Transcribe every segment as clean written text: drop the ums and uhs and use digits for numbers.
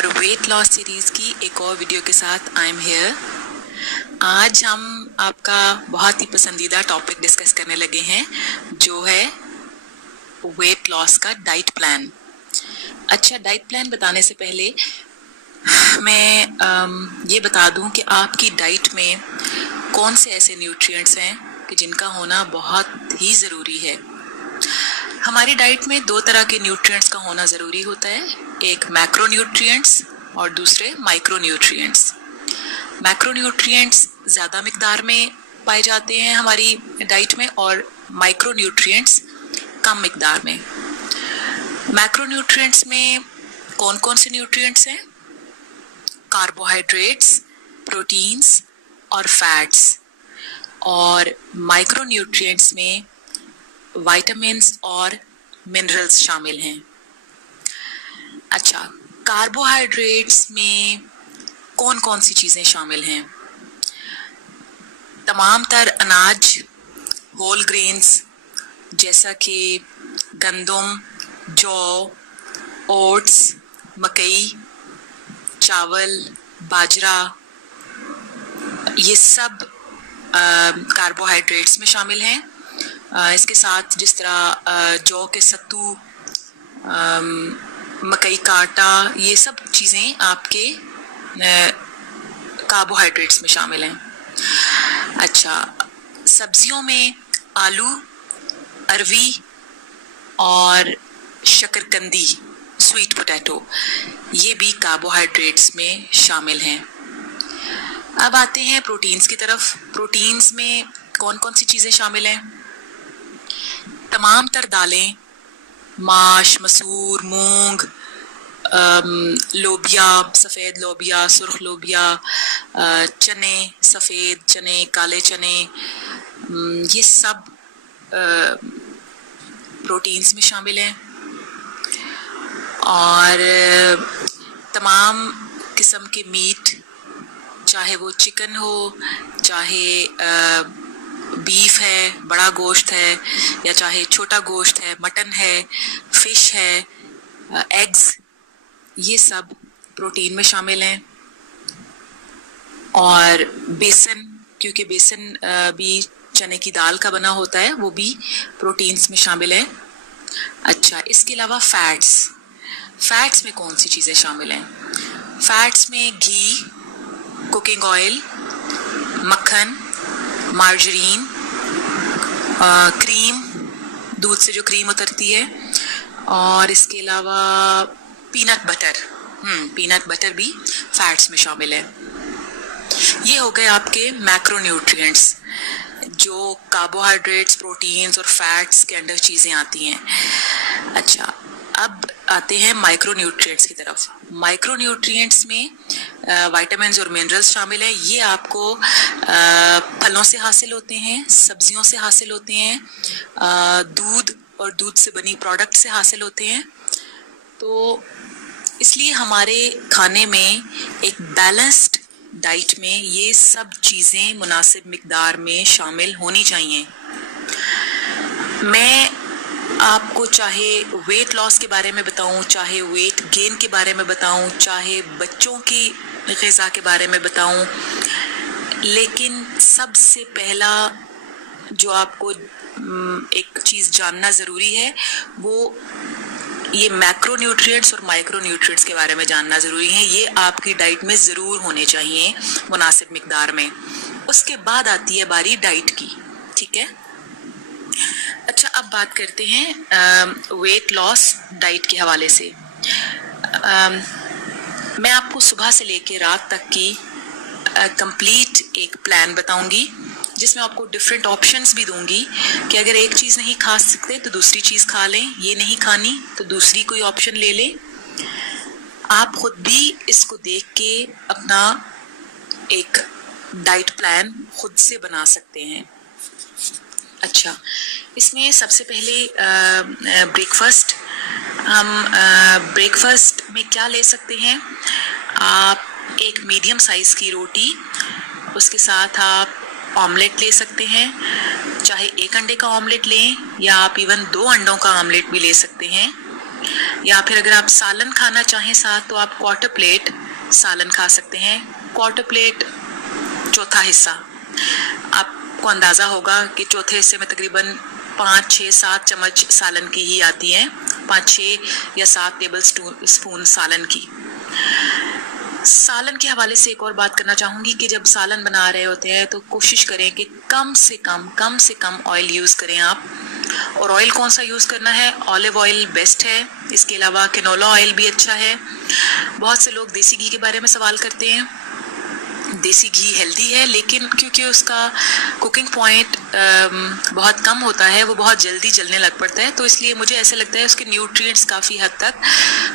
और weight loss series की एक और वीडियो के साथ आई एम हियर। आज हम आपका बहुत ही पसंदीदा टॉपिक डिस्कस करने लगे हैं, जो है वेट लॉस का डाइट प्लान। अच्छा, डाइट प्लान बताने से पहले मैं ये बता दूं कि आपकी डाइट में कौन से ऐसे न्यूट्रिएंट्स हैं कि जिनका होना बहुत ही ज़रूरी है। हमारी डाइट में दो तरह के न्यूट्रिएंट्स का होना ज़रूरी होता है, एक मैक्रो न्यूट्रिएंट्स और दूसरे माइक्रो न्यूट्रिएंट्स। मैक्रो न्यूट्रिएंट्स ज़्यादा मिकदार में पाए जाते हैं हमारी डाइट में और माइक्रो न्यूट्रिएंट्स कम मिकदार में। मैक्रो न्यूट्रिएंट्स में कौन कौन से न्यूट्रिएंट्स हैं? कार्बोहाइड्रेट्स, प्रोटीन्स और फैट्स। और माइक्रो न्यूट्रिएंट्स में विटामिन्स और मिनरल्स शामिल हैं। अच्छा, कार्बोहाइड्रेट्स में कौन कौन सी चीज़ें शामिल हैं? तमाम तर अनाज, होल ग्रेन्स जैसा कि गंदम, जौ, ओट्स, मकई, चावल, बाजरा, ये सब कार्बोहाइड्रेट्स में शामिल हैं। इसके साथ जिस तरह जौ के सत्तू, मकई का आटा, ये सब चीज़ें आपके कार्बोहाइड्रेट्स में शामिल हैं। अच्छा, सब्जियों में आलू, अरवी और शकरकंदी, स्वीट पोटैटो, ये भी कार्बोहाइड्रेट्स में शामिल हैं। अब आते हैं प्रोटीन्स की तरफ। प्रोटीन्स में कौन कौन सी चीज़ें शामिल हैं? तमाम तर दालें, माश, मसूर, मूंग, लोबिया, सफ़ेद लोबिया, सुर्ख लोबिया, चने, सफ़ेद चने, काले चने, ये सब प्रोटीन्स में शामिल हैं। और तमाम किस्म के मीट, चाहे वो चिकन हो, चाहे बीफ है, बड़ा गोश्त है, या चाहे छोटा गोश्त है, मटन है, फिश है, एग्स, ये सब प्रोटीन में शामिल हैं। और बेसन, क्योंकि बेसन भी चने की दाल का बना होता है, वो भी प्रोटीन्स में शामिल है। अच्छा, इसके अलावा फैट्स में कौन सी चीज़ें शामिल हैं? फैट्स में घी, कुकिंग ऑयल, मक्खन, मार्जरीन, क्रीम, दूध से जो क्रीम उतरती है, और इसके अलावा पीनट बटर भी फैट्स में शामिल है। ये हो गए आपके मैक्रो न्यूट्रिएंट्स, जो कार्बोहाइड्रेट्स, प्रोटीन्स और फैट्स के अंडर चीज़ें आती हैं। अच्छा, अब आते हैं माइक्रो न्यूट्रिएंट्स की तरफ। माइक्रो न्यूट्रिएंट्स में विटामिन्स और मिनरल्स शामिल हैं। ये आपको फलों से हासिल होते हैं, सब्जियों से हासिल होते हैं, दूध और दूध से बनी प्रोडक्ट से हासिल होते हैं। तो इसलिए हमारे खाने में एक बैलेंस्ड डाइट में ये सब चीज़ें मुनासिब मिकदार में शामिल होनी चाहिए। मैं आपको चाहे वेट लॉस के बारे में बताऊं, चाहे वेट गेन के बारे में बताऊं, चाहे बच्चों की ग़िज़ा के बारे में बताऊं, लेकिन सबसे पहला जो आपको एक चीज़ जानना ज़रूरी है, वो ये मैक्रो न्यूट्रिएंट्स और माइक्रो न्यूट्रिएंट्स के बारे में जानना ज़रूरी है। ये आपकी डाइट में ज़रूर होने चाहिए मुनासिब मिकदार में। उसके बाद आती है बारी डाइट की, ठीक है। अच्छा, अब बात करते हैं वेट लॉस डाइट के हवाले से। मैं आपको सुबह से लेकर रात तक की कंप्लीट एक प्लान बताऊंगी, जिसमें आपको डिफरेंट ऑप्शंस भी दूंगी कि अगर एक चीज़ नहीं खा सकते तो दूसरी चीज़ खा लें, ये नहीं खानी तो दूसरी कोई ऑप्शन ले लें। आप खुद भी इसको देख के अपना एक डाइट प्लान खुद से बना सकते हैं। अच्छा, इसमें सबसे पहले ब्रेकफास्ट। हम ब्रेकफास्ट में क्या ले सकते हैं? आप एक मीडियम साइज़ की रोटी, उसके साथ आप ऑमलेट ले सकते हैं, चाहे एक अंडे का ऑमलेट लें या आप इवन 2 अंडों का ऑमलेट भी ले सकते हैं। या फिर अगर आप सालन खाना चाहें साथ तो आप क्वार्टर प्लेट सालन खा सकते हैं। क्वार्टर प्लेट चौथा हिस्सा, आपको अंदाज़ा होगा कि चौथे हिस्से में तकरीबन 5, 6, 7 चम्मच सालन की ही आती हैं, 5, 6 या 7 टेबल स्पून सालन की। सालन के हवाले से एक और बात करना चाहूँगी कि जब सालन बना रहे होते हैं तो कोशिश करें कि कम से कम ऑयल यूज़ करें आप। और ऑयल कौन सा यूज़ करना है? ऑलिव ऑयल बेस्ट है। इसके अलावा कैनोला ऑयल भी अच्छा है। बहुत से लोग देसी घी के बारे में सवाल करते हैं। देसी घी हेल्दी है, लेकिन क्योंकि उसका कुकिंग पॉइंट बहुत कम होता है, वो बहुत जल्दी जलने लग पड़ता है, तो इसलिए मुझे ऐसा लगता है उसके न्यूट्रिएंट्स काफ़ी हद तक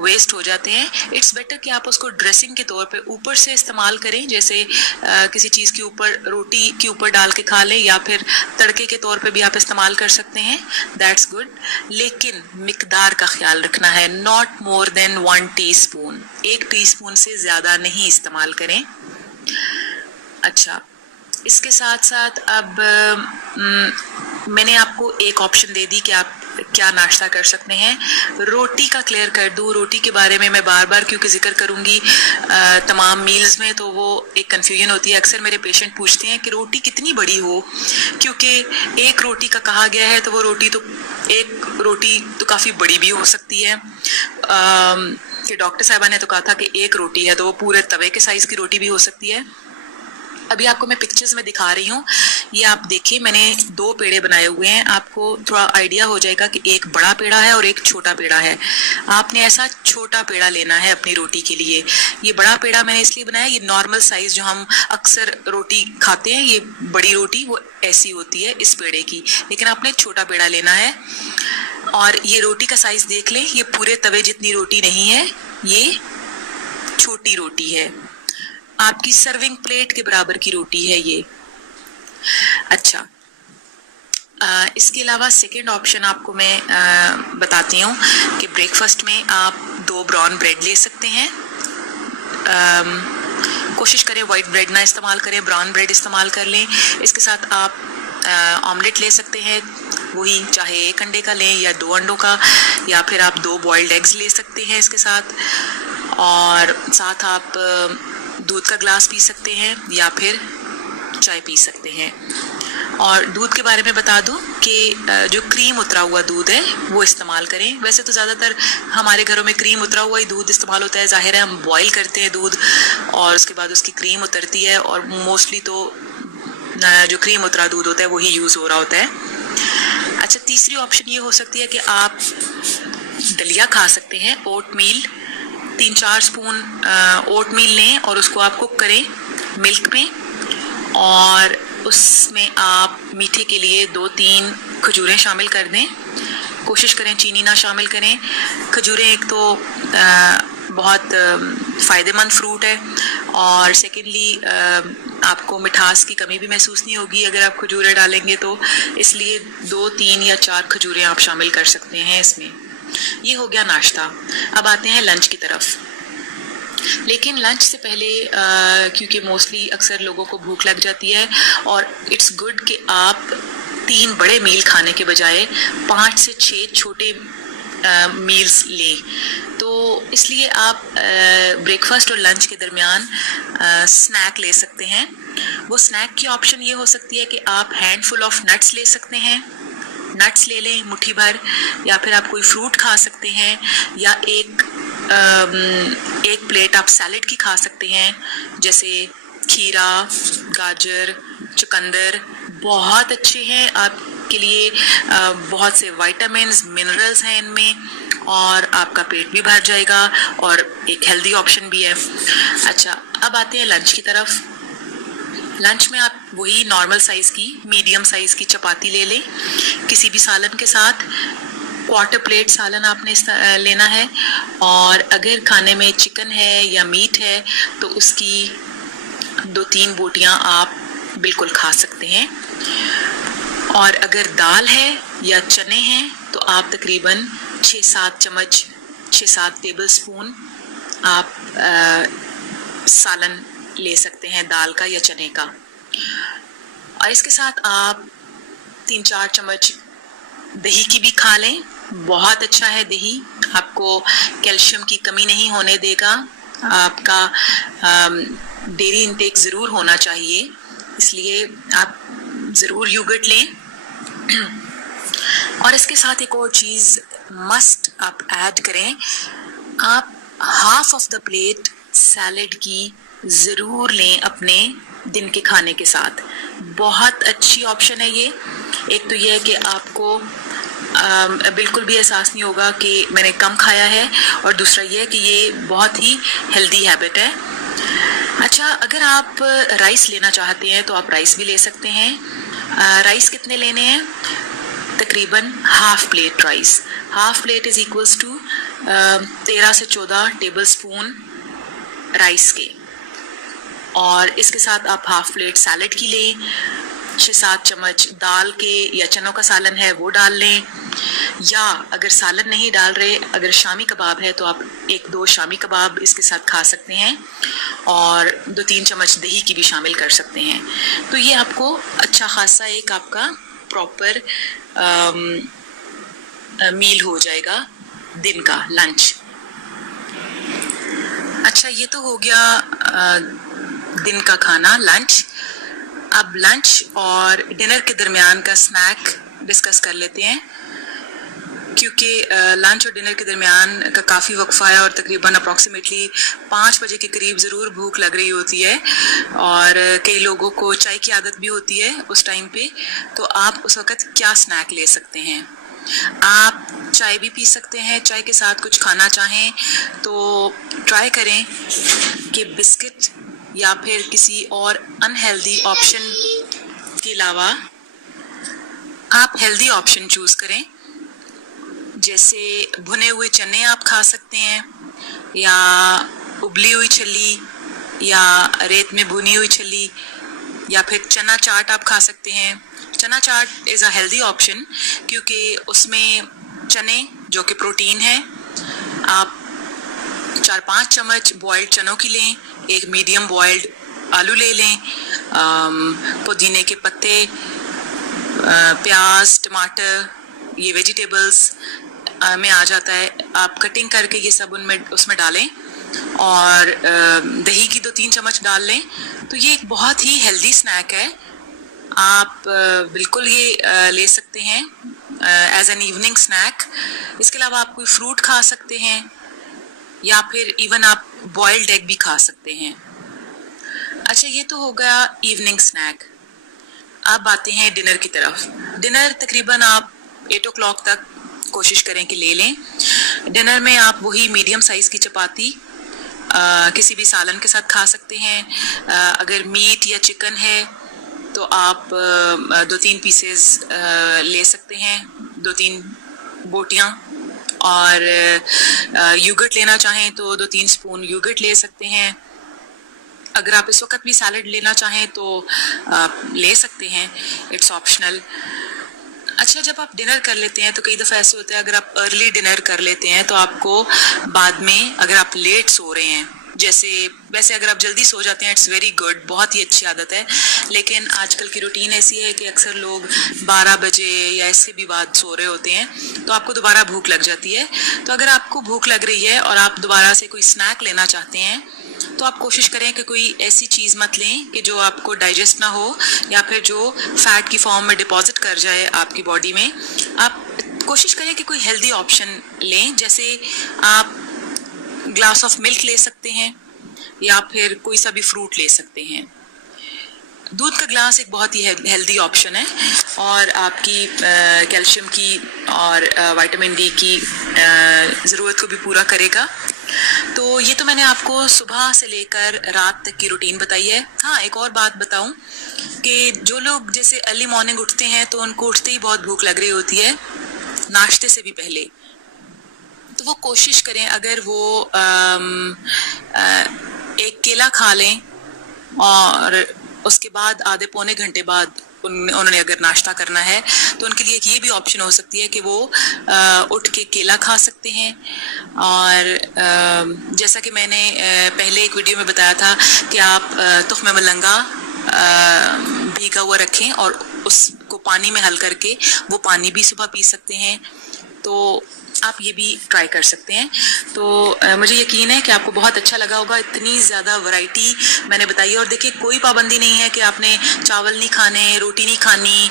वेस्ट हो जाते हैं। इट्स बेटर कि आप उसको ड्रेसिंग के तौर पे ऊपर से इस्तेमाल करें, जैसे किसी चीज़ के ऊपर, रोटी के ऊपर डाल के खा लें, या फिर तड़के के तौर पे भी आप इस्तेमाल कर सकते हैं। दैट्स गुड, लेकिन मिकदार का ख्याल रखना है। Not more than 1 teaspoon, 1 teaspoon से ज़्यादा नहीं इस्तेमाल करें। अच्छा, इसके साथ साथ अब मैंने आपको एक ऑप्शन दे दी कि आप क्या नाश्ता कर सकते हैं। रोटी का क्लियर कर दूँ, रोटी के बारे में मैं बार बार क्योंकि जिक्र करूँगी तमाम मील्स में, तो वो एक कन्फ्यूजन होती है। अक्सर मेरे पेशेंट पूछते हैं कि रोटी कितनी बड़ी हो, क्योंकि एक रोटी का कहा गया है, तो वो रोटी तो, एक रोटी तो काफ़ी बड़ी भी हो सकती है। कि डॉक्टर साहबा ने तो कहा था कि एक रोटी है तो वो पूरे तवे के साइज़ की रोटी भी हो सकती है। अभी आपको मैं पिक्चर्स में दिखा रही हूँ, ये आप देखिए, मैंने 2 पेड़े बनाए हुए हैं। आपको थोड़ा आइडिया हो जाएगा कि एक बड़ा पेड़ा है और एक छोटा पेड़ा है। आपने ऐसा छोटा पेड़ा लेना है अपनी रोटी के लिए। ये बड़ा पेड़ा मैंने इसलिए बनाया, ये नॉर्मल साइज़ जो हम अक्सर रोटी खाते हैं, ये बड़ी रोटी वो ऐसी होती है इस पेड़े की, लेकिन आपने छोटा पेड़ा लेना है। और ये रोटी का साइज़ देख लें, ये पूरे तवे जितनी रोटी नहीं है, ये छोटी रोटी है, आपकी सर्विंग प्लेट के बराबर की रोटी है ये। अच्छा, इसके अलावा सेकंड ऑप्शन आपको मैं बताती हूँ कि ब्रेकफास्ट में आप 2 ब्राउन ब्रेड ले सकते हैं। कोशिश करें वाइट ब्रेड ना इस्तेमाल करें, ब्राउन ब्रेड इस्तेमाल कर लें। इसके साथ आप ऑमलेट ले सकते हैं, वही चाहे 1 अंडे का लें या 2 अंडों का, या फिर आप 2 बॉइल्ड एग्स ले सकते हैं इसके साथ। और साथ आप दूध का ग्लास पी सकते हैं या फिर चाय पी सकते हैं। और दूध के बारे में बता दूं कि जो क्रीम उतरा हुआ दूध है वो इस्तेमाल करें। वैसे तो ज़्यादातर हमारे घरों में क्रीम उतरा हुआ ही दूध इस्तेमाल होता है। ज़ाहिर है हम बॉईल करते हैं दूध और उसके बाद उसकी क्रीम उतरती है, और मोस्टली तो जो क्रीम उतरा दूध होता है वही यूज़ हो रहा होता है। अच्छा, तीसरी ऑप्शन ये हो सकती है कि आप दलिया खा सकते हैं, ओट मील। 3-4 स्पून ओट मील लें और उसको आप कुक करें मिल्क में, और उसमें आप मीठे के लिए 2-3 खजूरें शामिल कर दें। कोशिश करें चीनी ना शामिल करें। खजूरें एक तो बहुत फ़ायदेमंद फ्रूट है, और सेकेंडली आपको मिठास की कमी भी महसूस नहीं होगी अगर आप खजूरें डालेंगे, तो इसलिए 2-3 या 4 खजूरें आप शामिल कर सकते हैं इसमें। ये हो गया नाश्ता। अब आते हैं लंच की तरफ। लेकिन लंच से पहले क्योंकि मोस्टली अक्सर लोगों को भूख लग जाती है, और इट्स गुड कि आप 3 बड़े मील खाने के बजाय 5 से 6 छोटे मील्स लें। तो इसलिए आप ब्रेकफास्ट और लंच के दरमियान स्नैक ले सकते हैं। वो स्नैक की ऑप्शन ये हो सकती है कि आप हैंडफुल ऑफ नट्स ले सकते हैं, नट्स ले लें मुट्ठी भर, या फिर आप कोई फ्रूट खा सकते हैं, या एक प्लेट आप सैलेड की खा सकते हैं, जैसे खीरा, गाजर, चुकंदर बहुत अच्छे हैं आपके लिए। बहुत से विटामिन्स, मिनरल्स हैं इनमें, और आपका पेट भी भर जाएगा और एक हेल्दी ऑप्शन भी है। अच्छा, अब आते हैं लंच की तरफ। लंच में आप वही नॉर्मल साइज़ की, मीडियम साइज़ की चपाती ले लें किसी भी सालन के साथ। क्वार्टर प्लेट सालन आपने लेना है, और अगर खाने में चिकन है या मीट है तो उसकी 2-3 बोटियां आप बिल्कुल खा सकते हैं। और अगर दाल है या चने हैं तो आप तकरीबन 6-7 चम्मच, 6-7 टेबल स्पून आप सालन ले सकते हैं दाल का या चने का। और इसके साथ आप 3-4 चम्मच दही की भी खा लें, बहुत अच्छा है दही, आपको कैल्शियम की कमी नहीं होने देगा। आपका डेयरी इंटेक ज़रूर होना चाहिए, इसलिए आप ज़रूर योगर्ट लें। और इसके साथ एक और चीज़ मस्ट आप ऐड करें, आप half of the plate salad की ज़रूर लें अपने दिन के खाने के साथ। बहुत अच्छी ऑप्शन है ये। एक तो ये है कि आपको बिल्कुल भी एहसास नहीं होगा कि मैंने कम खाया है, और दूसरा ये है कि ये बहुत ही हेल्दी हैबिट है। अच्छा, अगर आप राइस लेना चाहते हैं तो आप राइस भी ले सकते हैं। राइस कितने लेने हैं? तकरीबन half plate rice. Half plate is equals to 13 से 14 टेबल स्पून राइस के, और इसके साथ आप हाफ प्लेट सैलड की लें। 6-7 चम्मच दाल के या चनों का सालन है वो डाल लें, या अगर सालन नहीं डाल रहे, अगर शामी कबाब है तो आप 1-2 शामी कबाब इसके साथ खा सकते हैं, और 2-3 चम्मच दही की भी शामिल कर सकते हैं। तो ये आपको अच्छा खासा एक आपका प्रॉपर मील हो जाएगा दिन का लंच। अच्छा, ये तो हो गया दिन का खाना, लंच। अब लंच और डिनर के दरमियान का स्नैक डिस्कस कर लेते हैं, क्योंकि लंच और डिनर के दरमियान का काफ़ी वक्फा है और तकरीबन अप्रॉक्सीमेटली 5 बजे के करीब ज़रूर भूख लग रही होती है, और कई लोगों को चाय की आदत भी होती है उस टाइम पे। तो आप उस वक़्त क्या स्नैक ले सकते हैं? आप चाय भी पी सकते हैं, चाय के साथ कुछ खाना चाहें तो ट्राई करें कि बिस्किट या फिर किसी और अनहेल्दी ऑप्शन के अलावा आप हेल्दी ऑप्शन चूज़ करें। जैसे भुने हुए चने आप खा सकते हैं, या उबली हुई छली, या रेत में भुनी हुई छली, या फिर चना चाट आप खा सकते हैं। चना चाट इज़ अ हेल्दी ऑप्शन, क्योंकि उसमें चने जो कि प्रोटीन है, आप 4-5 चम्मच बॉइल्ड चनों की लें, एक मीडियम बॉइल्ड आलू ले लें, पुदीने के पत्ते, प्याज, टमाटर, ये वेजिटेबल्स में आ जाता है। आप कटिंग करके ये सब उसमें डालें, और दही की 2-3 चम्मच डाल लें। तो ये एक बहुत ही हेल्दी स्नैक है, आप बिल्कुल ये ले सकते हैं एज एन इवनिंग स्नैक। इसके अलावा आप कोई फ्रूट खा सकते हैं, या फिर इवन आप बॉइल्ड एग भी खा सकते हैं। अच्छा, ये तो हो गया इवनिंग स्नैक। अब आते हैं डिनर की तरफ। डिनर तकरीबन आप 8 o'clock तक कोशिश करें कि ले लें। डिनर में आप वही मीडियम साइज़ की चपाती किसी भी सालन के साथ खा सकते हैं। अगर मीट या चिकन है तो आप 2-3 पीसेस ले सकते हैं, 2-3 बोटियाँ, और योगर्ट लेना चाहें तो 2-3 स्पून योगर्ट ले सकते हैं। अगर आप इस वक्त भी सैलड लेना चाहें तो आप ले सकते हैं, इट्स ऑप्शनल। अच्छा, जब आप डिनर कर लेते हैं तो कई दफ़ा ऐसे होता है, अगर आप अर्ली डिनर कर लेते हैं तो आपको बाद में, अगर आप लेट सो रहे हैं, वैसे अगर आप जल्दी सो जाते हैं इट्स वेरी गुड, बहुत ही अच्छी आदत है, लेकिन आजकल की रूटीन ऐसी है कि अक्सर लोग 12 बजे या इससे भी बाद सो रहे होते हैं, तो आपको दोबारा भूख लग जाती है। तो अगर आपको भूख लग रही है और आप दोबारा से कोई स्नैक लेना चाहते हैं तो आप कोशिश करें कि कोई ऐसी चीज़ मत लें कि जो आपको डाइजेस्ट ना हो, या फिर जो फैट की फॉर्म में डिपॉजिट कर जाए आपकी बॉडी में। आप कोशिश करें कि कोई हेल्दी ऑप्शन लें, जैसे आप ग्लास ऑफ मिल्क ले सकते हैं, या फिर कोई सा भी फ्रूट ले सकते हैं। दूध का ग्लास एक बहुत ही हेल्दी ऑप्शन है, और आपकी कैल्शियम की और विटामिन डी की ज़रूरत को भी पूरा करेगा। तो ये तो मैंने आपको सुबह से लेकर रात तक की रूटीन बताई है। हाँ, एक और बात बताऊं कि जो लोग जैसे अर्ली मॉर्निंग उठते हैं तो उनको उठते ही बहुत भूख लग रही होती है, नाश्ते से भी पहले, तो वो कोशिश करें अगर वो एक केला खा लें, और उसके बाद आधे पौने घंटे बाद उन्होंने अगर नाश्ता करना है तो उनके लिए ये भी ऑप्शन हो सकती है कि वो उठ के केला खा सकते हैं। और जैसा कि मैंने पहले एक वीडियो में बताया था कि आप तुख्म मलंगा भीगा हुआ रखें और उसको पानी में हल करके वो पानी भी सुबह पी सकते हैं। तो आप ये भी ट्राई कर सकते हैं। तो मुझे यकीन है कि आपको बहुत अच्छा लगा होगा। इतनी ज़्यादा वैरायटी मैंने बताई है। और देखिए, कोई पाबंदी नहीं है कि आपने चावल नहीं खाने, रोटी नहीं खानी।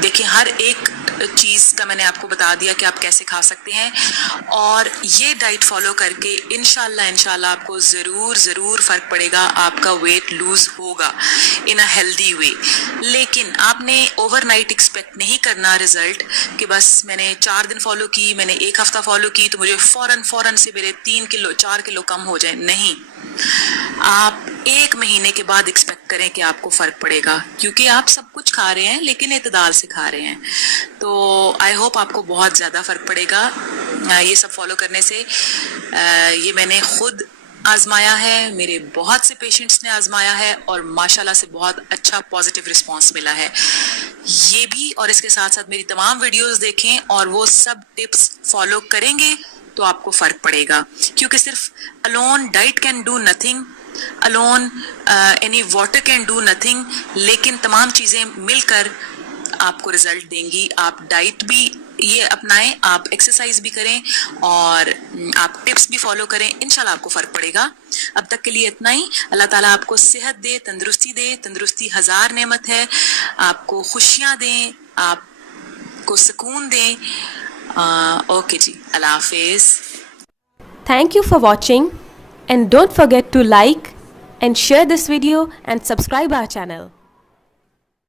देखिए, हर एक चीज़ का मैंने आपको बता दिया कि आप कैसे खा सकते हैं। और ये डाइट फॉलो करके इंशाल्लाह आपको ज़रूर फ़र्क पड़ेगा, आपका वेट लूज़ होगा इन अ हेल्दी वे। लेकिन आपने ओवरनाइट एक्सपेक्ट नहीं करना रिजल्ट कि बस मैंने 4 दिन फॉलो की, मैंने 1 हफ्ता फॉलो की तो मुझे फ़ौरन से मेरे 3 किलो 4 किलो कम हो जाए। नहीं, आप 1 महीने के बाद एक्सपेक्ट करें कि आपको फ़र्क पड़ेगा, क्योंकि आप सब कुछ खा रहे हैं लेकिन इतदाल से खा रहे हैं। तो आई होप आपको बहुत ज़्यादा फ़र्क पड़ेगा ये सब फॉलो करने से। ये मैंने खुद आजमाया है, मेरे बहुत से पेशेंट्स ने आजमाया है और माशाल्लाह से बहुत अच्छा पॉजिटिव रिस्पांस मिला है। ये भी और इसके साथ साथ मेरी तमाम वीडियोस देखें और वो सब टिप्स फॉलो करेंगे तो आपको फ़र्क पड़ेगा। क्योंकि सिर्फ alone diet can do nothing, alone any water can do nothing, लेकिन तमाम चीज़ें मिलकर आपको रिजल्ट देंगी। आप डाइट भी ये अपनाएं, आप एक्सरसाइज भी करें और आप टिप्स भी फॉलो करें, इंशाल्लाह आपको फ़र्क पड़ेगा। अब तक के लिए इतना ही। अल्लाह ताला आपको सेहत दे, तंदुरुस्ती दे। तंदुरुस्ती 1000 नेमत है। आपको खुशियाँ दें, आपको सुकून दें। ओके जी, अल्लाह हाफिज़। Thank you for watching, and don't forget to like and share this video and subscribe our channel.